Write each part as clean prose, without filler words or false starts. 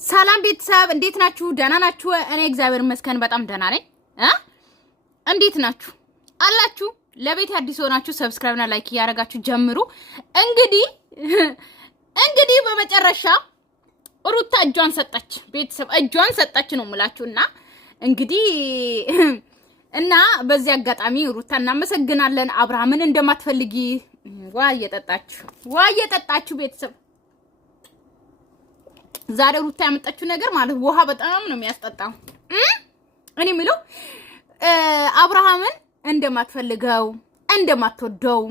ሰላም ቤተሰብ እንዴት ናችሁ? ደህና ናችሁ? እኔ እግዚአብሔር ይመስገን በጣም ደህና ነኝ። እንዴት ናችሁ አላችሁ? ለቤት አዲስ ሆናችሁ ሰብስክራይብ እና ላይክ ያደርጋችሁ ጀምሩ። እንግዲህ በመጨረሻ ሩታ እጇን ሰጣች። ቤተሰብ እጇን ሰጣች ነው የምላችሁና እና በዚህ አጋጣሚ ሩታ እናመሰግናለን። አብርሃምን እንደማትፈልጊ ዋ እየጠጣችሁ ቤተሰብ ዛሬ ሩታ ያመጣችው ነገር ማለት ውሃ በጣም ነው የሚያስጠጣው። እኔ ምለው አብርሃምን እንደማትፈልገው እንደማትወደው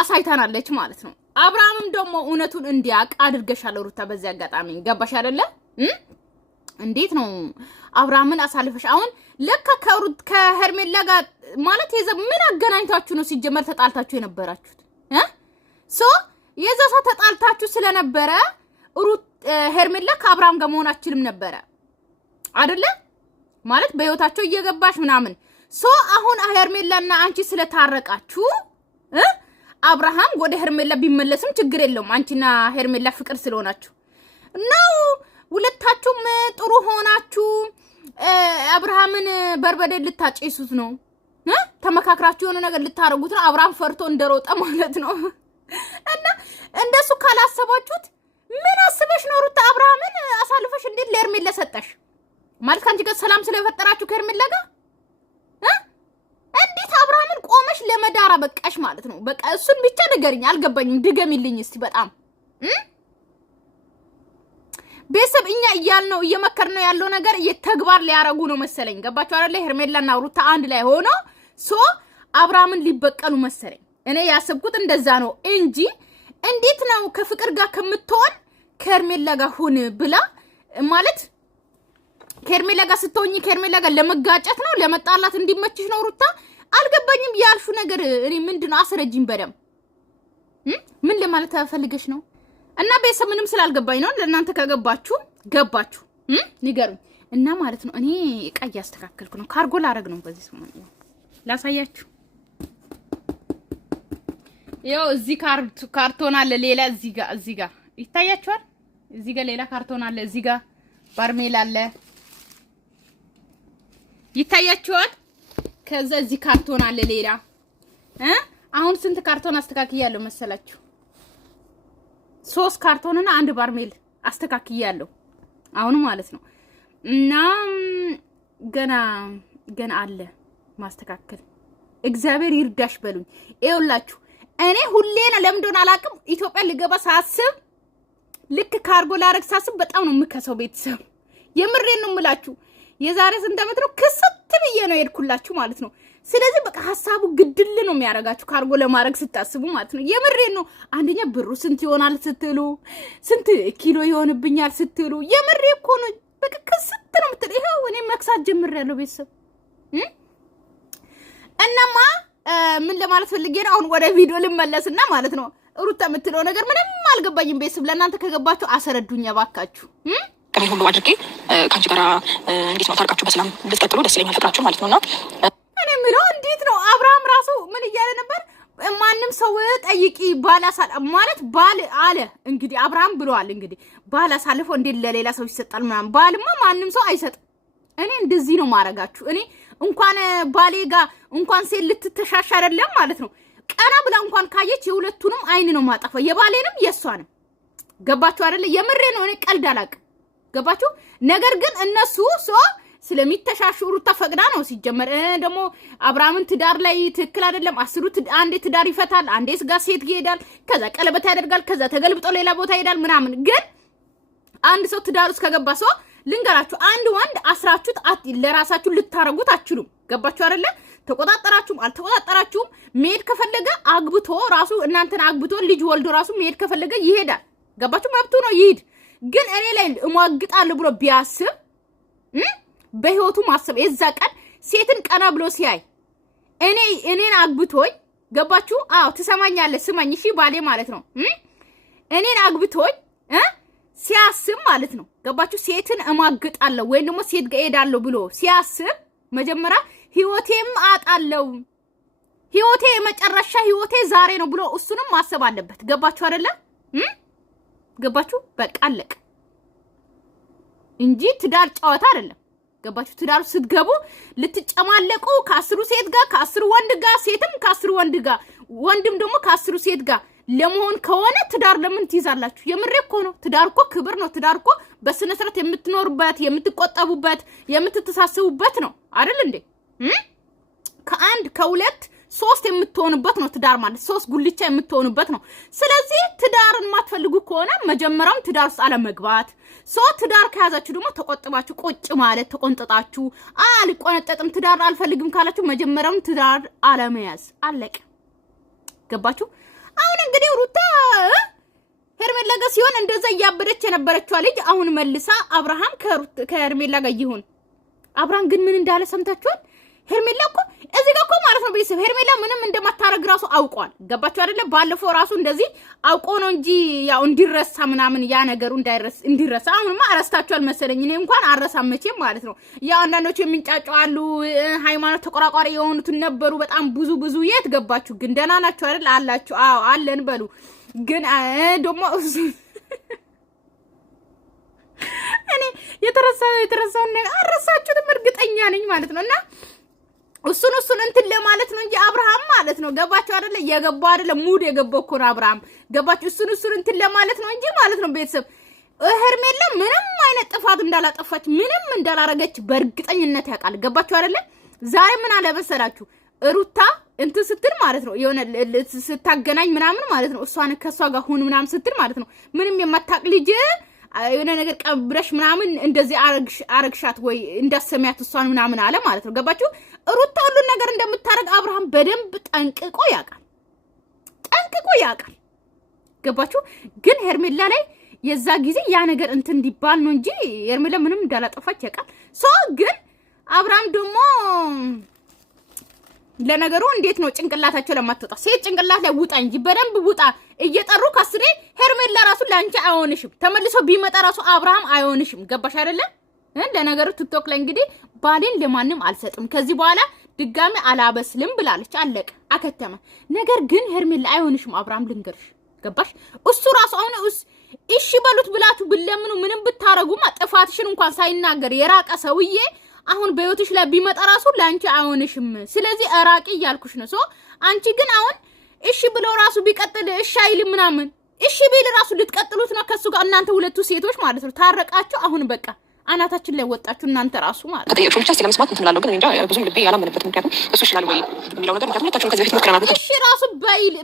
አሳይታናለች ማለት ነው። አብርሃምም ደግሞ እውነቱን እንዲያቅ አድርገሻል ሩታ። በዚህ አጋጣሚ ገባሽ አይደለ? እንዴት ነው አብርሃምን አሳልፈሽ አሁን ለካ ከሄርሜላ ጋር ማለት ምን አገናኝታችሁ ነው ሲጀመር ተጣልታችሁ የነበራችሁት? የዛ ሰው ተጣልታችሁ ስለነበረ ሄርሜላ ከአብርሃም ጋር መሆን አትችልም ነበረ አይደለ? ማለት በህይወታቸው እየገባሽ ምናምን አሁን ሄርሜላና አንቺ ስለታረቃችሁ አብርሃም ወደ ሄርሜላ ቢመለስም ችግር የለውም። አንቺና ሄርሜላ ፍቅር ስለሆናችሁ ነው። ሁለታችሁም ጥሩ ሆናችሁ አብርሃምን በርበዴ ልታጨሱት ነው። ተመካክራችሁ የሆነ ነገር ልታረጉት ነው። አብርሃም ፈርቶ እንደሮጠ ማለት ነው። እና እንደሱ ካላሰባችሁት ምን አስበሽ ነው ሩታ አብርሃምን አሳልፈሽ እንዴት ለሄርሜላ ሰጠሽ? ማለት ካንቺ ጋር ሰላም ስለፈጠራችሁ ከሄርሜላ ጋር እንዴት አብርሃምን ቆመሽ ለመዳራ በቃሽ ማለት ነው? በቃ እሱን ብቻ ንገሪኝ፣ አልገባኝም። ድገሚልኝ እስቲ። በጣም ቤተሰብ እኛ እያልነው እየመከርነው ያለው ነገር የተግባር ሊያረጉ ነው መሰለኝ። ገባችሁ አይደለ? ሄርሜላና ሩታ አንድ ላይ ሆኖ አብርሃምን ሊበቀሉ መሰለኝ። እኔ ያሰብኩት እንደዛ ነው እንጂ እንዴት ነው ከፍቅር ጋር ከምትሆን ከሄርሜላ ጋር ሁን ብላ ማለት ከሄርሜላ ጋር ስትሆኚ ከሄርሜላ ጋር ለመጋጨት ነው ለመጣላት እንዲመችሽ ነው ሩታ? አልገባኝም ያልሹ ነገር። እኔ ምንድነው አስረጅኝ በደም ምን ለማለት ፈልገሽ ነው? እና ቤተሰብ ምንም ስላልገባኝ ነው። ለእናንተ ከገባችሁ ገባችሁ ንገሩኝ። እና ማለት ነው እኔ ዕቃ እያስተካከልኩ ነው። ካርጎ ላረግ ነው በዚህ ሰሞን ላሳያችሁ። ያው እዚህ ካርቶን አለ ሌላ እዚህ ጋር ይታያችኋል። እዚህ ጋር ሌላ ካርቶን አለ። እዚህ ጋር ባርሜል አለ ይታያችኋል። ከዛ እዚህ ካርቶን አለ ሌላ አሁን ስንት ካርቶን አስተካክያለሁ መሰላችሁ? 3 ካርቶንና 1 ባርሜል አስተካክያለሁ አሁን ማለት ነው። እና ገና አለ ማስተካከል። እግዚአብሔር ይርዳሽ በሉኝ። ይኸውላችሁ እኔ ሁሌና ለምን እንደሆነ አላውቅም ኢትዮጵያ ልገባ ሳስብ ልክ ካርጎ ላረግ ሳስብ በጣም ነው የምከሰው ቤተሰብ። የምሬን ነው የምላችሁ። የዛሬ ስንት ዓመት ነው ክስት ብዬ ነው የሄድኩላችሁ ማለት ነው። ስለዚህ በቃ ሐሳቡ ግድል ነው የሚያረጋችሁ ካርጎ ለማረግ ስታስቡ ማለት ነው። የምሬን ነው። አንደኛ ብሩ ስንት ይሆናል ስትሉ፣ ስንት ኪሎ ይሆንብኛል ስትሉ፣ የምሬ እኮ ነው በቃ ክስት ነው የምትል። ይሄው እኔ መክሳት ጀምሬያለሁ ቤተሰብ። እናማ ምን ለማለት ፈልጌ ነው አሁን ወደ ቪዲዮ ልመለስና ማለት ነው ሩታ የምትለው ነገር ምንም አልገባኝም ቤተሰብ። ለእናንተ ከገባችሁ አሰረዱኝ እባካችሁ። ቀሪ ሁሉ አድርጌ ካንቺ ጋር እንዴት ነው ታርቃችሁ በሰላም ልትቀጥሉ ደስ ይለኛል ፍቅራችሁ ማለት ነውና እኔ ምለው እንዴት ነው አብርሃም ራሱ ምን እያለ ነበር? ማንም ሰው ጠይቂ ማለት ባል አለ እንግዲህ አብርሃም ብለዋል። እንግዲህ ባል አሳልፎ እንዴት ለሌላ ሰው ይሰጣል ምናምን። ባልማ ማንም ሰው አይሰጥ። እኔ እንደዚህ ነው ማረጋችሁ። እኔ እንኳን ባሌ ጋር እንኳን ሴት ልትተሻሽ አይደለም ማለት ነው ቀና ብላ እንኳን ካየች የሁለቱንም አይን ነው ማጠፋ፣ የባሌንም የሷንም። ገባችሁ አይደለ? የምሬ ነው። እኔ ቀልድ አላውቅም። ገባችሁ? ነገር ግን እነሱ ስለሚተሻሹ ሩታ ፈቅዳ ነው ሲጀመር። ደግሞ አብርሃምን ትዳር ላይ ትክክል አይደለም። አንዴ ትዳር ይፈታል፣ አንዴ ስጋ ሴት ይሄዳል፣ ከዛ ቀለበት ያደርጋል፣ ከዛ ተገልብጦ ሌላ ቦታ ይሄዳል ምናምን። ግን አንድ ሰው ትዳር ውስጥ ከገባ ልንገራችሁ፣ አንድ ወንድ አስራችሁት ለራሳችሁ ልታረጉት አትችሉም። ገባችሁ አይደለ? ተቆጣጣራችሁም አልተቆጣጣራችሁም መሄድ ከፈለገ አግብቶ ራሱ እናንተን አግብቶ ልጅ ወልዶ ራሱ መሄድ ከፈለገ ይሄዳል። ገባችሁ? መብቱ ነው ይሄድ። ግን እኔ ላይ እሟግጣለሁ ብሎ ቢያስብ በህይወቱ ማሰብ የዛ ቀን ሴትን ቀና ብሎ ሲያይ እኔን አግብቶኝ ገባችሁ? አዎ ትሰማኛለህ፣ ስማኝ እሺ ባሌ ማለት ነው። እኔን አግብቶኝ ሲያስብ ማለት ነው ገባችሁ? ሴትን እሟግጣለሁ ወይም ደግሞ ሴት ጋር ሄዳለሁ ብሎ ሲያስብ መጀመሪያ ህይወቴም አጣለው ህይወቴ የመጨረሻ ህይወቴ ዛሬ ነው ብሎ እሱንም ማሰብ አለበት። ገባችሁ አይደለ? ገባችሁ? በቃ አለቀ። እንጂ ትዳር ጨዋታ አይደለም። ገባችሁ? ትዳር ስትገቡ ልትጨማለቁ ከ10 ሴት ጋር ከ10 ወንድ ጋር ሴትም ከ10 ወንድ ጋር ወንድም ደግሞ ከ10 ሴት ጋር ለመሆን ከሆነ ትዳር ለምን ትይዛላችሁ? የምሬ እኮ ነው። ትዳር እኮ ክብር ነው። ትዳር እኮ በስነ ስርዓት የምትኖርበት የምትቆጠቡበት የምትተሳሰቡበት ነው አይደል እንዴ? ከአንድ ከሁለት ሶስት የምትሆኑበት ነው ትዳር ማለት። ሶስት ጉልቻ የምትሆኑበት ነው። ስለዚህ ትዳርን ማትፈልጉ ከሆነ መጀመሪያም ትዳር ውስጥ አለመግባት። ትዳር ከያዛችሁ ደግሞ ተቆጥባችሁ ቁጭ ማለት ተቆንጥጣችሁ አልቆነጠጥም ትዳር አልፈልግም ካላችሁ መጀመሪያም ትዳር አለመያዝ አለቀ። ገባችሁ? አሁን እንግዲህ ሩታ ሄርሜላ ጋር ሲሆን እንደዛ ያበደች የነበረችው ልጅ አሁን መልሳ አብርሃም ከሄርሜላ ጋር ይሁን። አብርሃም ግን ምን እንዳለ ሰምታችኋል? ሄርሜላ እኮ እዚህ ጋር እኮ ማለት ነው ቤተሰብ ሄርሜላ ምንም እንደማታረግ ራሱ አውቋል። ገባችሁ አይደለ? ባለፈው ራሱ እንደዚህ አውቆ ነው እንጂ ያው እንዲረሳ ምናምን ያ ነገሩ እንዲረሳ አሁንማ አረስታችኋል መሰለኝ። እኔ እንኳን አረሳም መቼም ማለት ነው። ያው አንዳንዶቹ የሚንጫጩ አሉ፣ ሃይማኖት ተቆራቋሪ የሆኑት ነበሩ በጣም ብዙ። የት ገባችሁ ግን? ደህና ናችሁ አይደል? አላችሁ? አዎ አለን በሉ። ግን ደግሞ እኔ የተረሳውን ነገር አረሳችሁትም እርግጠኛ ነኝ ማለት ነው። እና እሱን እንትን ለማለት ነው እንጂ አብርሃም ማለት ነው። ገባችሁ አይደለ? የገባው አይደለ? ሙድ የገባው እኮ ነው አብርሃም። ገባችሁ? እሱን እንትን ለማለት ነው እንጂ ማለት ነው ቤተሰብ ሄርሜላ ምንም አይነት ጥፋት እንዳላጠፋች ምንም እንዳላረገች በእርግጠኝነት ያውቃል። ገባችሁ አይደለ? ዛሬ ምን አለ መሰላችሁ ሩታ እንትን ስትል ማለት ነው የሆነ ስታገናኝ ምናምን ማለት ነው እሷን ከሷ ጋር ሁን ምናምን ስትል ማለት ነው ምንም የማታቅ ልጅ የሆነ ነገር ቀብረሽ ምናምን እንደዚህ አረግሻት ወይ እንዳሰሚያት እሷን ምናምን አለ ማለት ነው። ገባችሁ? ሩታ ሁሉን ነገር እንደምታረግ አብርሃም በደንብ ጠንቅቆ ያውቃል። ገባችሁ? ግን ሄርሜላ ላይ የዛ ጊዜ ያ ነገር እንትን እንዲባል ነው እንጂ ሄርሜላ ምንም እንዳላጠፋች ያውቃል። ግን አብርሃም ደግሞ ለነገሩ እንዴት ነው ጭንቅላታቸው ለማትወጣ ሴት ጭንቅላት ላይ ውጣ እንጂ በደንብ ውጣ እየጠሩ ከስሬ ሄርሜላ ራሱ ላንቺ አይሆንሽም። ተመልሶ ቢመጣ ራሱ አብርሃም አይሆንሽም። ገባሽ አይደለ? ለነገሩ ቲክቶክ ላይ እንግዲህ ባሌን ለማንም አልሰጥም ከዚህ በኋላ ድጋሚ አላበስልም ብላለች። አለቀ አከተመ። ነገር ግን ሄርሜላ አይሆንሽም አብርሃም ልንገርሽ። ገባሽ? እሱ ራሱ አሁን እሺ በሉት ብላችሁ ብለምኑ ምንም ብታረጉማ ጥፋትሽን እንኳን ሳይናገር የራቀ ሰውዬ አሁን በህይወትሽ ላይ ቢመጣ ራሱ ላንቺ አይሆንሽም። ስለዚህ አራቂ እያልኩሽ ነው። አንቺ ግን አሁን እሺ ብለው ራሱ ቢቀጥል እሺ አይልም ምናምን እሺ ቢል ራሱ ልትቀጥሉት ነው ከሱ ጋር እናንተ ሁለቱ ሴቶች ማለት ነው። ታረቃችሁ አሁን በቃ አናታችን ላይ ወጣችሁ እናንተ ራሱ ማለት ነው። ከጠየቅሽው ብቻ ስለመስማት እንትን እላለሁ፣ ግን እንጃ ብዙም ልቤ ያላመነበት ምክንያቱም እሱ ይችላል ወይ የሚለው ነገር ምክንያቱም ሁለታችሁም ከዚህ በፊት ሞክረናል። እሺ ራሱ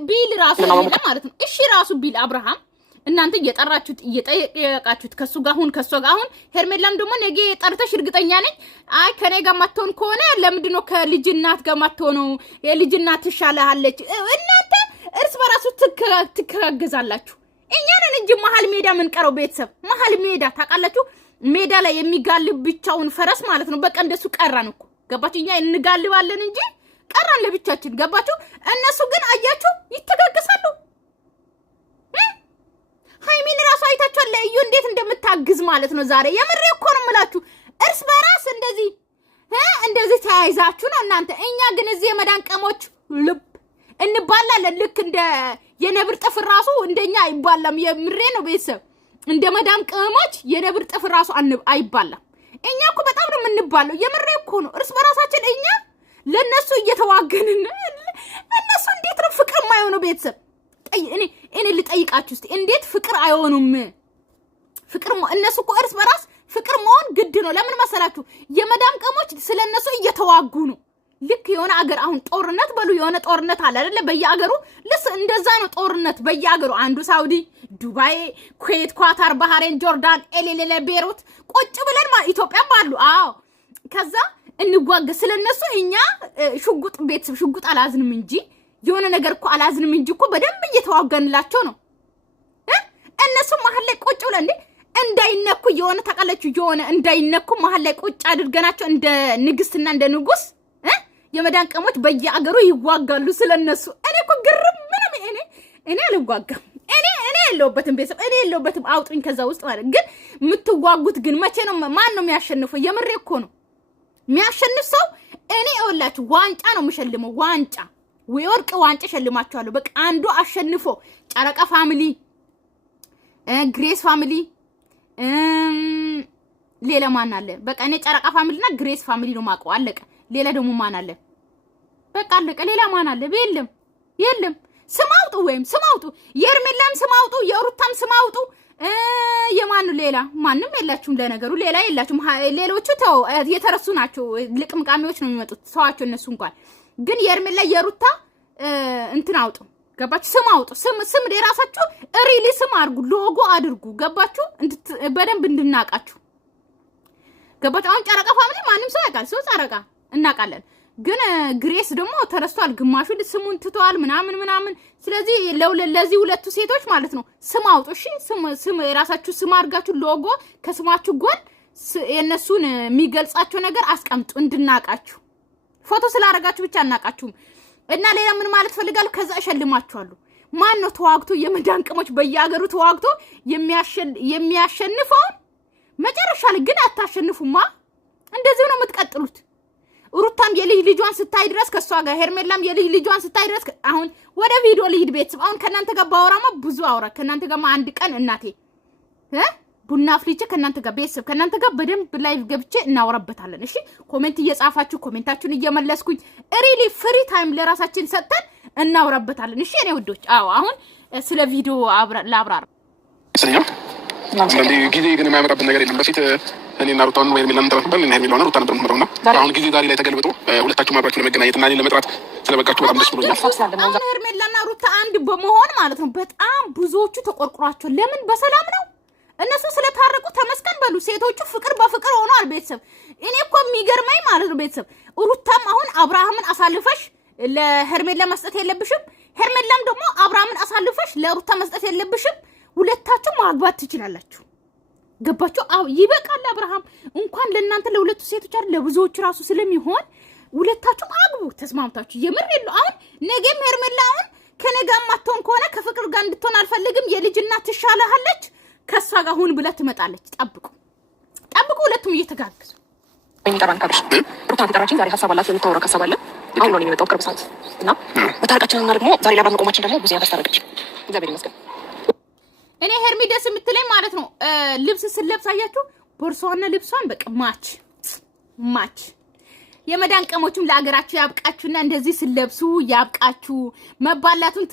ቢል ራሱ ማለት ነው። እሺ ራሱ ቢል አብርሃም እናንተ እየጠራችሁት እየጠየቃችሁት ከሱ ጋር አሁን ሄርሜላም ደግሞ ነገ ጠርተሽ እርግጠኛ ነኝ አይ ከኔ ጋር ማትሆን ከሆነ ለምንድን ነው ከልጅ እናት ጋር ማትሆነው? የልጅ እናት ትሻላለች። እናንተ እርስ በራሱ ትከጋገዛላችሁ። እኛ ነን እንጂ መሀል ሜዳ ምን ቀረው ቤተሰብ መሀል ሜዳ ታውቃላችሁ። ሜዳ ላይ የሚጋልብ ብቻውን ፈረስ ማለት ነው። በቃ እንደሱ ቀራን እኮ ገባችሁ? እኛ እንጋልባለን እንጂ ቀራን ለብቻችን። ገባችሁ? እነሱ ግን አያችሁ ይተጋገሳሉ። ሃይሚን ራሱ አይታችኋል ለእዩ እንዴት እንደምታግዝ ማለት ነው። ዛሬ የምሬ እኮ ነው የምላችሁ እርስ በራስ እንደዚህ ተያይዛችሁ ነው እናንተ። እኛ ግን እዚህ የመዳን ቀሞች ልብ እንባላለን። ልክ እንደ የነብር ጥፍር ራሱ እንደኛ አይባላም። የምሬ ነው ቤተሰብ እንደ መዳም ቅመሞች የነብር ጥፍር ራሱ አይባላም። እኛ እኮ በጣም ነው የምንባለው። የምሬ እኮ ነው እርስ በራሳችን እኛ ለነሱ እየተዋገንን እነሱ እንዴት ነው ፍቅር የማይሆነው ቤተሰብ? እኔ ልጠይቃችሁ እስቲ እንዴት ፍቅር አይሆኑም? ፍቅር እነሱ እኮ እርስ በራስ ፍቅር መሆን ግድ ነው። ለምን መሰላችሁ? የመዳም ቀሞች ስለነሱ እየተዋጉ ነው። ልክ የሆነ አገር አሁን ጦርነት በሉ የሆነ ጦርነት አለ አይደለ? በየአገሩ እንደዛ ነው ጦርነት በየአገሩ። አንዱ ሳውዲ፣ ዱባይ፣ ኩዌት፣ ኳታር፣ ባህሬን፣ ጆርዳን፣ ኤሌሌለ፣ ቤሩት ቁጭ ብለን ኢትዮጵያ ባሉ ከዛ እንዋጋ ስለነሱ። እኛ ሽጉጥ ቤተሰብ ሽጉጥ አላዝንም እንጂ የሆነ ነገር እኮ አላዝንም እንጂ እኮ በደንብ እየተዋጋንላቸው ነው። እነሱ መሀል ላይ ቁጭ ብለን እንዳይነኩ የሆነ ተቀለቹ የሆነ እንዳይነኩ መሀል ላይ ቁጭ አድርገናቸው እንደ ንግስትና እንደ ንጉስ የመዳን ቀሞች በየአገሩ ይዋጋሉ ስለነሱ። እኔ እኮ ግርም ምንም እኔ አልዋጋም። እኔ የለውበትም ቤተሰብ እኔ የለውበትም። አውጡኝ ከዛ ውስጥ ማለት ግን የምትዋጉት ግን መቼ ነው? ማን ነው የሚያሸንፈው? የምሬ እኮ ነው የሚያሸንፍ ሰው እኔ እወላችሁ ዋንጫ ነው የምሸልመው። ዋንጫ ወርቅ ዋንጫ ሸልማቸዋለሁ። በቃ አንዱ አሸንፎ ጨረቃ ፋሚሊ፣ ግሬስ ፋሚሊ፣ ሌላ ማን አለ? በቃ እኔ ጨረቃ ፋሚሊና ግሬስ ፋሚሊ ነው ማቀው አለቀ። ሌላ ደግሞ ማን አለ? በቃ አለቀ። ሌላ ማን አለ? የለም። ስም አውጡ ወይም ስም አውጡ። የሄርሜላም ስም አውጡ፣ የሩታም ስም አውጡ። የማኑ ሌላ ማንም የላችሁም። ለነገሩ ሌላ የላችሁም። ሌሎቹ ተው የተረሱ ናቸው። ልቅምቃሚዎች ነው የሚመጡት ሰዋቸው እነሱ እንኳን። ግን የሄርሜላ የሩታ እንትን አውጡ። ገባችሁ? ስም አውጡ። ስም የራሳችሁ ሪሊ ስም አድርጉ፣ ሎጎ አድርጉ። ገባችሁ? በደንብ እንድናቃችሁ። ገባችሁ? አሁን ጨረቃ ፋሚሊ ማንም ሰው ያውቃል። ሰው ጨረቃ እናውቃለን። ግን ግሬስ ደግሞ ተረስቷል። ግማሹ ስሙን ትተዋል ምናምን። ስለዚህ ለዚህ ሁለቱ ሴቶች ማለት ነው ስም አውጡ። እሺ ስም የራሳችሁ ስም አድርጋችሁ ሎጎ ከስማችሁ ጎን የነሱን የሚገልጻቸው ነገር አስቀምጡ እንድናቃችሁ። ፎቶ ስላደረጋችሁ ብቻ እናቃችሁም። እና ሌላ ምን ማለት ፈልጋለሁ? ከዛ እሸልማችኋለሁ። ማን ነው ተዋግቶ የመዳን ቅሞች በየአገሩ ተዋግቶ የሚያሸንፈው? መጨረሻ ላይ ግን አታሸንፉማ። እንደዚህ ነው የምትቀጥሉት። ሩታም የልጅ ልጇን ስታይ ድረስ ከሷ ጋር ሄርሜላም የልጅ ልጇን ስታይ ድረስ አሁን ወደ ቪዲዮ ልሂድ። ቤተሰብ አሁን ከናንተ ጋር ባወራማ ብዙ አውራ ከናንተ ጋር አንድ ቀን እናቴ ቡና አፍልቼ ከናንተ ጋር ቤተሰብ ከናንተ ጋር በደንብ ላይቭ ገብቼ እናወራበታለን። እሺ ኮሜንት እየጻፋችሁ ኮሜንታችሁን እየመለስኩኝ ሪሊ ፍሪ ታይም ለራሳችን ሰጥተን እናወራበታለን። እሺ እኔ ውዶች፣ አዎ አሁን ስለ ቪዲዮ ላብራራ። ጊዜ ግን የማያመጣብን ነገር የለም። በፊት እኔና ሩታን ወይም ሄርሜላ ተባባልን። እኔ ሄርሜላ ሩታ ነበር የምትመራውና አሁን ጊዜ ዛሬ ላይ ተገልብጦ ሁለታችሁም አብራችሁ ለመገናኘት እና እኔን ለመጥራት ስለበቃችሁ በጣም ደስ ብሎኛል። አሁን ሄርሜላና ሩታ አንድ በመሆን ማለት ነው በጣም ብዙዎቹ ተቆርቁሯቸው። ለምን? በሰላም ነው እነሱ ስለታረቁ ተመስገን በሉ። ሴቶቹ ፍቅር በፍቅር ሆነዋል። ቤተሰብ እኔ እኮ የሚገርመኝ ማለት ነው ቤተሰብ ሩታም አሁን አብርሃምን አሳልፈሽ ለሄርሜላ መስጠት የለብሽም። ሄርሜላም ደግሞ አብርሃምን አሳልፈሽ ለሩታ መስጠት የለብሽም። ሁለታችሁ ማግባት ትችላላችሁ። ገባችሁ? አው ይበቃል። አብርሃም እንኳን ለእናንተ ለሁለቱ ሴቶች አይደል ለብዙዎቹ ራሱ ስለሚሆን ሁለታችሁ አግቡ ተስማምታችሁ። የምር የለው አሁን ነገም ሄርሜላ አሁን ከነጋም ማተውን ከሆነ ከፍቅር ጋር እንድትሆን አልፈልግም የልጅ እናት ትሻለሃለች ከሷ ጋር ሁን ብለ ትመጣለች። ጠብቁ። ሁለቱም እየተጋገዙ የሚጠራን ካብሽ ሩታ ተጠራችን ዛሬ ሐሳብ አላት የምታወራ ሐሳብ አለ። አሁን ነው የሚመጣው ቅርብ ሰዓት እና መታረቃችንና ደግሞ ዛሬ ላይ ባመቆማችን ደግሞ ብዙ ያፈስታረቀች እግዚአብሔር ይመስገን። እኔ ሄርሚ ደስ የምትለኝ ማለት ነው ልብስ ስለብስ አያችሁ ቦርሷና ልብሷን በቃ ማች የመዳን ቀሞችም ለአገራችሁ ያብቃችሁና እንደዚህ ስለብሱ ያብቃችሁ። መባላቱን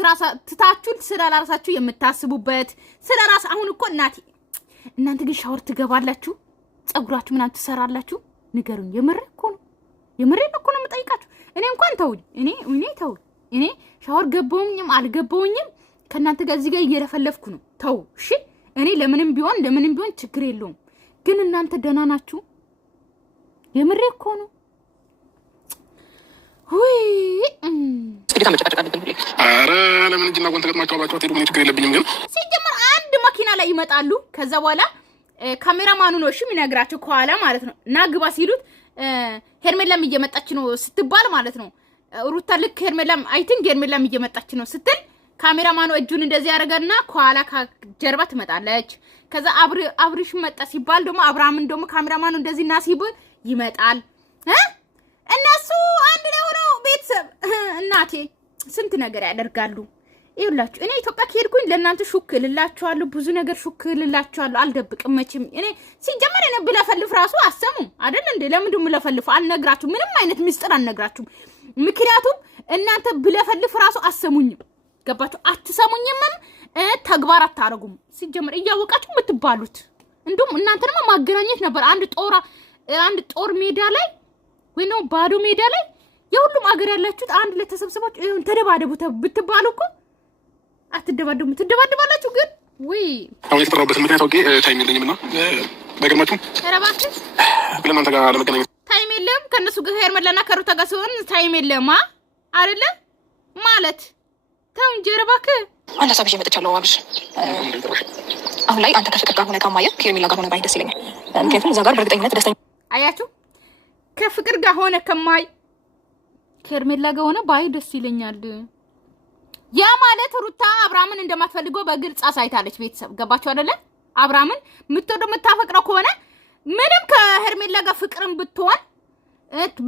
ትታችሁ ስለራሳችሁ የምታስቡበት ስለራስ አሁን እኮ እናንተ ግን ሻወር ትገባላችሁ ጸጉራችሁ ምናምን ትሰራላችሁ? ንገሩኝ። የምሬ እኮ ነው የምጠይቃችሁ። እኔ እንኳን ተውኝ። እኔ ሻወር ገባውኝም አልገባውኝም ከናንተ ጋር እዚህ ጋር እየለፈለፍኩ ነው። ተው እሺ። እኔ ለምንም ቢሆን ችግር የለውም። ግን እናንተ ደህና ናችሁ? የምሬ እኮ ነው። ሁይ ስፒሪታ መጨቃጨቅ አለብን ብለ አረ ለምን እጅና ጓንት ተገጥማችሁ አብራችሁ አትሄዱም? ችግር የለብኝም። ግን ሲጀመር አንድ መኪና ላይ ይመጣሉ። ከዛ በኋላ ካሜራማኑ ነው እሺ የሚነግራቸው ከኋላ ማለት ነው። ናግባ ሲሉት ሄርሜላም እየመጣች ነው ስትባል ማለት ነው ሩታ ልክ ሄርሜላም ሄርሜላም እየመጣች ነው ስትል ካሜራማኑ እጁን እንደዚህ ያደርጋልና ከኋላ ከጀርባ ትመጣለች። ከዛ አብሪሽ መጣ ሲባል ደግሞ አብርሃምን ደግሞ ካሜራማኑ እንደዚህ ናሲብ ይመጣል። እነሱ አንድ ላይ ሆነው ቤተሰብ እናቴ ስንት ነገር ያደርጋሉ። ይኸውላችሁ እኔ ኢትዮጵያ ከሄድኩኝ ለእናንተ ሹክ ልላችኋለሁ፣ ብዙ ነገር ሹክ ልላችኋለሁ። አልደብቅም መቼም። እኔ ሲጀመር እኔ ብለፈልፍ ራሱ አሰሙም አይደል እንዴ? ለምንድን ብለፈልፍ አልነግራችሁም? ምንም አይነት ምስጢር አልነግራችሁም። ምክንያቱም እናንተ ብለፈልፍ ራሱ አሰሙኝም። ገባችሁ? አትሰሙኝም፣ ተግባር አታረጉም። ሲጀመር እያወቃችሁ የምትባሉት እንዲሁም እናንተንም ማገናኘት ነበር። አንድ ጦር ሜዳ ላይ ወይ ነው ባዶ ሜዳ ላይ የሁሉም አገር ያላችሁት አንድ ላይ ተሰብስባችሁ ተደባደቡ ብትባሉ እኮ አትደባደቡ። ትደባደባላችሁ። ግን ወይ አሁን የተጠራሁበት ምክንያት አውቄ ታይም የለኝምና በግርማችሁ ተረባክ ለእናንተ ጋር ለመገናኘት ታይም የለም። ከነሱ ጋር ሄርሜላና ከሩታ ጋር ሲሆን ታይም የለም አይደለ ማለት ተው እንጂ ረባክ። አንድ ሀሳብ ይዤ መጥቻለሁ አብርሽ። አሁን ላይ አንተ ከፍቅር ጋር ሆነ ከማየ ከሄርሜላ ጋር ሆነ ባይ ደስ ይለኛል። ምክንያቱም እዛ ጋር በእርግጠኝነት ደስተኛ አያችሁ። ከፍቅር ጋር ሆነ ከማይ ከሄርሜላ ጋር ሆነ ባይ ደስ ይለኛል። ያ ማለት ሩታ አብርሃምን እንደማትፈልገው በግልጽ አሳይታለች። ቤተሰብ ገባችሁ አይደለ? አብርሃምን የምትወደው የምታፈቅረው ከሆነ ምንም ከሄርሜላ ጋር ፍቅርን ብትሆን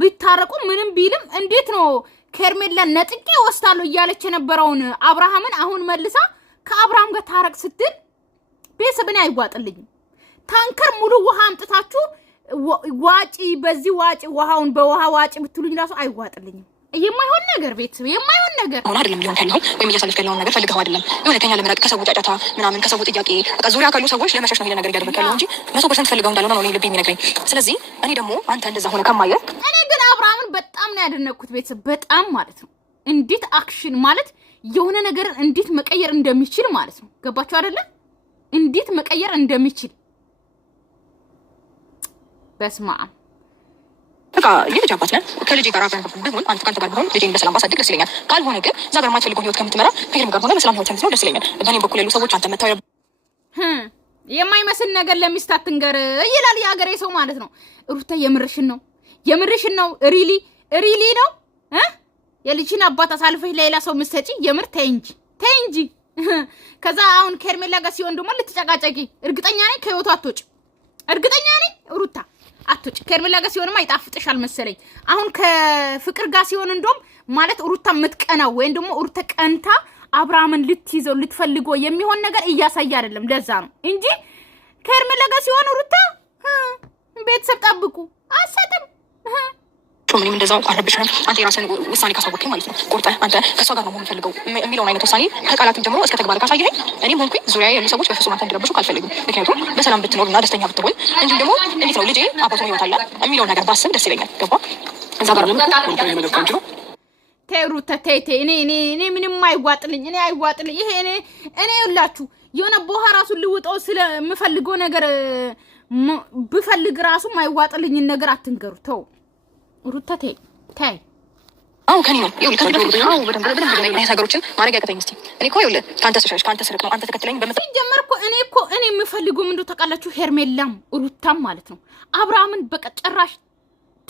ቢታረቁ ምንም ቢልም እንዴት ነው ከሄርሜላ ነጥቄ ወስታለሁ እያለች የነበረውን አብርሃምን አሁን መልሳ ከአብርሃም ጋር ታረቅ ስትል ቤተሰብን አይዋጥልኝም። ታንከር ሙሉ ውሃ አምጥታችሁ ዋጪ በዚህ ዋጪ ውሃውን በውሃ ዋጪ ብትሉኝ ራሱ አይዋጥልኝም። የማይሆን ነገር ቤተሰብ የማይሆን ነገር ሆነ አይደለም ሊሆን ካለው ወይም እያሳለፍክ ያለውን ነገር ፈልገው አይደለም የሆነ ከኛ ለመራቅ ከሰው ጫጫታ ምናምን ከሰው ጥያቄ በቃ ዙሪያ ካሉ ሰዎች ለመሸሽ ነው ይሄ ነገር እያደረግክ ያለው እንጂ 100% ፈልገው እንዳልሆነ ነው ልብ የሚነግረኝ። ስለዚህ እኔ ደግሞ አንተ እንደዛ ሆነ ከማየ እኔ ግን አብርሃምን በጣም ነው ያደነኩት ቤተሰብ በጣም ማለት ነው። እንዴት አክሽን ማለት የሆነ ነገርን እንዴት መቀየር እንደሚችል ማለት ነው። ገባችሁ አይደለ? እንዴት መቀየር እንደሚችል በስማ በቃ የልጅ አባት ነን። ከልጅ ጋር አብረን ብሆን አንተ ካንተ ጋር ብሆን ልጄን በሰላም ባሳድግ ደስ ይለኛል። ካልሆነ ግን እዛ ጋር የማትፈልገው ህይወት ከምትመራ ከሄርም ጋር ሆነ በሰላም ህይወት ከምትኖር ደስ ይለኛል። በእኔም በኩል ያሉ ሰዎች አንተ መታወያ የማይመስል ነገር ለሚስት አትንገር ይላል የአገሬ ሰው ማለት ነው። ሩታ የምርሽን ነው የምርሽን ነው ሪሊ ነው የልጅን አባት አሳልፈሽ ለሌላ ሰው ምሰጪ የምር ተይ እንጂ ከዛ አሁን ከሄርሜላ ጋር ሲሆን ደግሞ ልትጨቃጨቂ እርግጠኛ ነኝ ከህይወቱ አትወጪ እርግጠኛ ነኝ ሩታ አትወጪ። ከሄርሜላ ጋር ሲሆንማ ይጣፍጥሻል መሰለኝ። አሁን ከፍቅር ጋር ሲሆን እንደውም ማለት ሩታ የምትቀናው ወይም ደግሞ ሩታ ቀንታ አብርሃምን ልትይዘው ልትፈልገው የሚሆን ነገር እያሳየ አይደለም። ለዛ ነው እንጂ ከሄርሜላ ጋር ሲሆን ሩታ ቤተሰብ ጠብቁ አሰጥም ምንም እንደዛው አረብሽም አንተ የራስን ውሳኔ ካሳወቅኝ ማለት ነው ቆርጠህ አንተ ከሷ ጋር ነው የምፈልገው የሚለውን አይነት ውሳኔ ከቃላትም ጀምሮ እስከ ተግባር ካሳየኸኝ እኔም ሆንኩኝ ዙሪያ ያሉ ሰዎች በፍጹም አንተ እንዲረብሹ ካልፈልግም። ምክንያቱም በሰላም ብትኖርና ደስተኛ ብትሆን እንጂ ደግሞ እንዴት ነው ልጄ አባቱ ህይወት አለ የሚለው ነገር ባስብ ደስ ይለኛል። ገባ እዛ ጋር ነው ሩታ ተይ እኔ ምንም አይዋጥልኝ እኔ አይዋጥልኝ ይሄ እኔ ይላችሁ የሆነ ቦሃ ራሱ ልውጠው ስለምፈልገው ነገር ብፈልግ ራሱ ማይዋጥልኝ ነገር አትንገሩ። ተው ሩታ ተይ አው ከኔ ነው ይኸውልህ ከዚህ በፊት አው በደንብ ነገሮችን ማድረግ ያቀተኝ እስቲ እኔ እኮ ይኸውልህ ካንተ ስርክ ነው አንተ ተከትለኝ ጀመር እኮ እኔ የምፈልገው ምንድነው ታውቃላችሁ? ሄርሜላም ሩታም ማለት ነው አብርሃምን በቃ ጭራሽ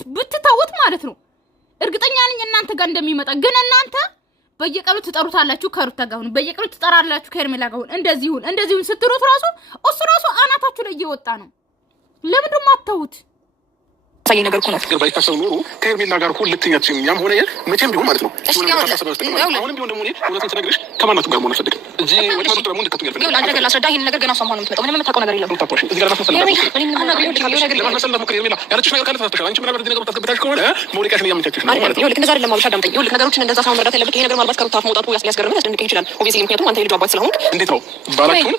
ብትተውት ማለት ነው እርግጠኛ ነኝ እናንተ ጋር እንደሚመጣ። ግን እናንተ በየቀኑ ትጠሩታላችሁ ከሩታ ጋር ሁን በየቀኑ ትጠራላችሁ ከሄርሜላ ጋር ሁን እንደዚሁን ስትሩት ራሱ እሱ ራሱ አናታችሁ ላይ እየወጣ ነው። ለምን ደሞ አተውት ሳይ ነገር ኮነ ነገር ባይታሰብ ኖሮ ከሄርሜላ ጋር ሁለተኛችን ያም ሆነ መቼም ቢሆን ማለት ነው አሁንም ቢሆን ደግሞ እውነቱን ስነግርሽ ከማናቱ ጋር መሆን አልፈልግም እንጂ ወደ ማለት ደግሞ እንደከቱ ይፈልጋል። ይኸውልህ አንተ ገና አስረዳ ይሄን ነገር ገና ሰማሁን የምትመጣው ምንም የምታውቀው ነገር የለም። እዚህ ጋር ማስመሰል ሄርሜላ ያለችሽ ነገር ካለ ተፈተሻል። አንቺ ምናምን ነገር ታስገብታሽ ከሆነ መውደቂያሽን እያመቻቸሽ ነው ማለት ነው። ይኸውልህ እንደዛ አይደለም አብሻ ዳምጠኝ። ይኸውልህ ነገሮችን እንደዛ ሳይሆን መረዳት ያለበት ይሄ ነገር ምናልባት ከሩታ መውጣቱ ሊያስገርምህ ያስደንቅህ ይችላል። ኦብቪየስሊ ምክንያቱም አንተ የልጁ አባት ስለሆንክ እንዴት ነው ባላችሁን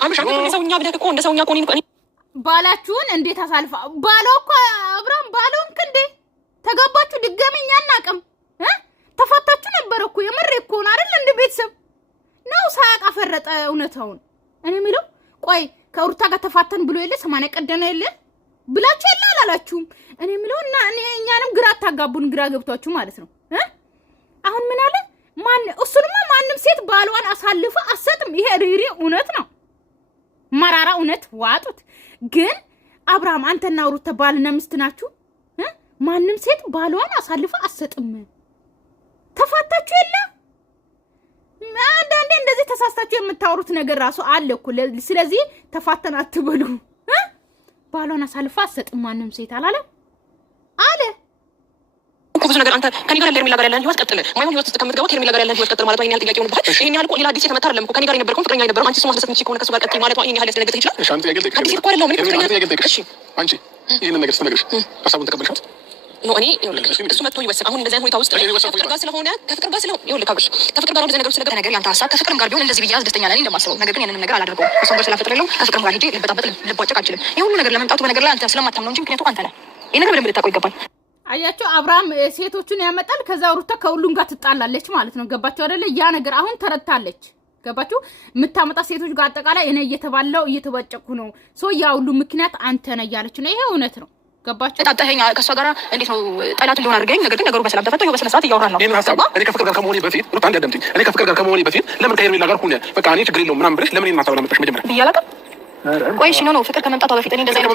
ሰውኛ ብለህ እኮ እንደ ሰውኛ እኮ እኔ ባላችሁን እንዴት አሳልፋ ባለው እኮ አብርሃም ባለውን እንዴ ተጋባችሁ ድጋሚ እኛ አናውቅም ተፋታችሁ ነበር እኮ የምር እኮ ነው አይደል? እንደ ቤተሰብ ነው ሳያውቅ አፈረጠ እውነታውን። እኔ የምለው ቆይ ከሩታ ጋር ተፋተን ብሎ የለ 80 ቀደና የለ ብላችሁ የለ አላላችሁም? እኔ የምለው እና እኛንም ግራ አታጋቡን ግራ ገብቷችሁ ማለት ነው። አሁን ምን አለ እሱንማ ማንም ሴት ባሏን አሳልፈ አሰጥም። ይሄ ሪሪ እውነት ነው መራራ እውነት ዋጡት። ግን አብርሃም አንተና ሩታ ባልና ሚስት ናችሁ። ማንም ሴት ባሏን አሳልፈ አሰጥም። ተፋታችሁ የለ አንዳንዴ እንደዚህ ተሳስታችሁ የምታወሩት ነገር ራሱ አለ እኮ። ስለዚህ ተፋተን አትበሉ። ባሏን አሳልፈ አሰጥም ማንም ሴት አላለም አለ እኮ ብዙ ነገር አንተ ከኔ ጋር ሄርሜላ ጋር ያለን ህይወት ቀጥል ማይሆን ህይወት ከምትገባ ሄርሜላ ጋር ያለን ህይወት ቀጥል ማለት አይኛል ጥያቄው ነው። ይሄን ያህል እኮ ሌላ አዲስ የተመታ አይደለም እኮ ከኔ ጋር የነበርኩ ፍቅረኛ የነበረው አንቺ ስሟ ደስም ከሆነ ከሱ ጋር ቀጥል ማለት ይሄን ያህል ያስደነግጥህ ይችላል። እሺ አንተ ያገልጥ አዲስ እኮ አይደለም ምን ፍቅረኛ እሺ አንቺ ይሄን ነገር ስትነግርሽ ሐሳቡን ተቀበልሻት ነው? እኔ እሱ መጥቶ ይወሰን አሁን እንደዚህ ሁኔታ ውስጥ ከፍቅር ጋር ስለሆነ ከፍቅር ጋር ስለሆነ ይኸውልህ ካብሽ ከፍቅር ጋር እንደዚህ ነገሮች ስለገና ነገር ያንተ ሀሳብ ከፍቅርም ጋር ቢሆን እንደዚህ ብያዝ ደስተኛ ነኝ እንደማስበው ነገር ግን ያንን ነገር አላደርገውም። እሱም ጋር ስላፈጥረለው ከፍቅርም ጋር ሄጄ ልበጣበጥ ልቧጨቅ አልችልም። ይሄ ሁሉ ነገር ለመምጣቱ በነገር ላይ አንተ ስለማታምነው እንጂ ምክንያቱም አንተ ነህ። ይሄ ነገር በደንብ ልታውቀው ይገባል። አያችሁ አብርሃም ሴቶቹን ያመጣል ከዛ ሩታ ከሁሉም ጋር ትጣላለች ማለት ነው። ገባችሁ አይደለ? ያ ነገር አሁን ተረታለች። ገባችሁ? የምታመጣ ሴቶች ጋር አጠቃላይ እኔ እየተባለው እየተባጨኩ ነው ሶ ያ ሁሉ ምክንያት አንተ ነህ እያለች ነው። ይሄ እውነት ነው። ገባችሁ? ታጣኸኝ ከሷ ጋር እንዴት ነው ጠላት እንደሆነ አድርገኝ። ነገር ግን ነገሩ በሰላም ተፈቶ ይኸው በስነ ስርዓት እያወራን ነው። ይሄን ሀሳብ እኔ ከፍቅር ጋር ከመሆኔ በፊት ሩታ እንዳደምጥኝ እኔ ከፍቅር ጋር ከመሆኔ በፊት ለምን ከሄርሜላ ጋር ሆነ በቃ እኔ ችግር የለውም ምናምን ብለሽ ለምን እኔን ሀሳብ ላመጣሽ መጀመሪያ ብያለሁ። ቆይ እሺ ነው ፍቅር ከመምጣቷ በፊት እኔ እንደዛ ነው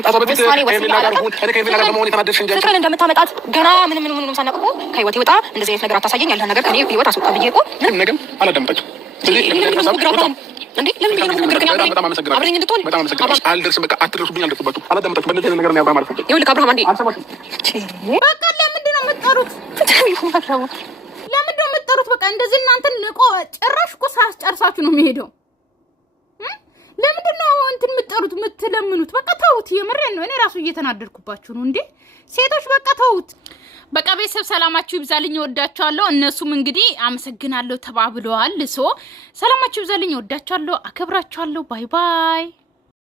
ፍቅርን እንደምታመጣት ገና ምንም ሳናውቅ እኮ ከህይወት ይወጣ እንደዚህ አይነት ነገር አታሳየኝ ያለህ ነገር ከኔ ህይወት አስወጣ ብዬ እኮ ምንም ነገር አላዳምጣችም። እንዴ ለምን ነው በጣም አመሰግናለሁ። በጣም አመሰግናለሁ። አልደርስም በቃ አትደርሱብኝ። አልደርስባችሁ አላዳምጣችሁም። በእንደዚህ ነገር ነው ያባማር ፈቀደ ይኸውልህ አብርሃም አንዴ በቃ ለምንድን ነው የምትጠሩት? ለምንድን ነው የምትጠሩት? በቃ እንደዚህ እናንተን ንቆ ጭራሽ እኮ ሳስጨርሳችሁ ነው የሚሄደው። ለምንድነው እንትን የምትጠሩት የምትለምኑት? በቃ ተውት። የምሬን ነው። እኔ ራሱ እየተናደድኩባችሁ ነው እንዴ ሴቶች። በቃ ተውት። በቃ ቤተሰብ ሰላማችሁ ይብዛልኝ። ወዳችኋለሁ። እነሱም እንግዲህ አመሰግናለሁ ተባብለዋል። ሰላማችሁ ይብዛልኝ። ወዳችኋለሁ፣ አከብራችኋለሁ። ባይ ባይ።